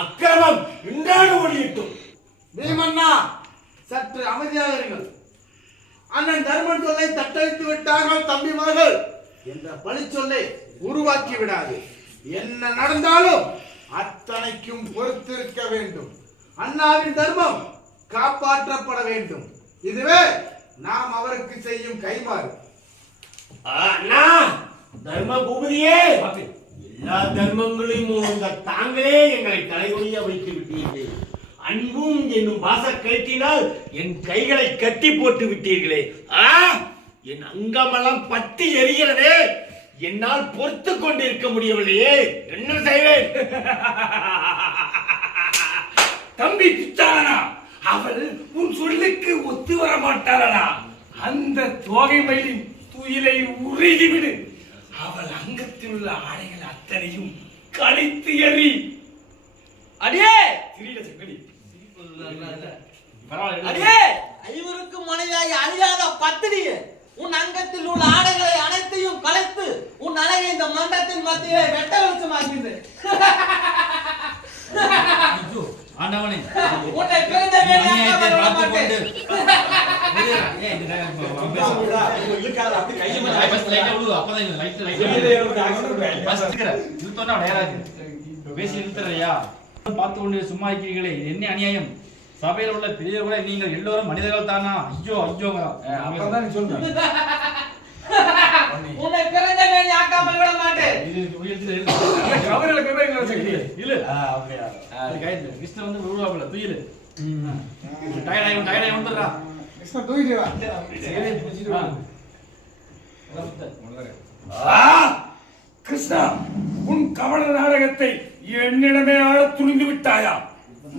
அக்கிரமம் இன்றாடு ஓடியிட்டும். பீமண்ணா சற்று அமைதியாக இருங்கள். அண்ணன் தர்மன் சொல்லை தட்டழித்து விட்டார்கள் தம்பிமார்கள் என்ற பழி சொல்லை உருவாக்கி விடாது. என்ன நடந்தாலும் அத்தனைக்கும் பொறுத்திருக்க வேண்டும். அண்ணாவின் தர்மம் காப்பாற்றப்பட வேண்டும். இதுவே நாம் அவருக்கு செய்யும் கைமாறு. அண்ணா தர்ம பூபதியே, எல்லா தர்மங்களையும் தாங்களே எங்களை தலைகுனிய வைத்து விட்டீர்கள். அன்பும் என்னும் வாச கட்டினால் என் கைகளை கட்டி போட்டு விட்டீர்களே. என் அங்கமெல்லாம் பத்தி எரிகிறதே. என்னால் பொறுத்து கொண்டிருக்க முடியவில்லையே. என்ன செய்வேன்? தம்பி பிச்சாரனா, அவள் உன் சொல்லுக்கு ஒத்து வர மாட்டாளா? அந்த தோகை மயிலின் துயிலை உருகிவிடு. அவள் அங்கத்தில் உள்ள ஆடைகள் அத்தனையும் கழித்து எறி. அடியே திரியல செங்கடி. அடியே, ஐவருக்கு மனைவியாகி அழியாத பத்தினியே, உன் அங்கத்தில் உள்ள ஆடைகளை அனைத்தையும் கலைத்து உன் அழகை இந்த மண்டத்தின் மத்தியிலே வெட்ட வெளிச்சமாக்கிது. ஆண்டவனே, உன்னை பிறந்த வேலையாக வர மாட்டேன். பார்த்து கொண்டு சும்மா இருக்கிறீர்களே, என்ன அநியாயம்! சபையில் உள்ள பெரிய கூட நீங்கள் எல்லோரும் மனிதர்கள் தானா? ஐயோ ஐயோ, அப்பதான் சொல்றேன். உன்னை பிறந்த வேலை ஆக்காமல் விட மாட்டேன். கிருஷ்ணன் வந்து உருவாக்கல துயிலு டயர்டாய் வந்துடுறா. கிருஷ்ணா, உன் கவன நாடகத்தை என்னிடமே ஆள துணிந்து விட்டாயா?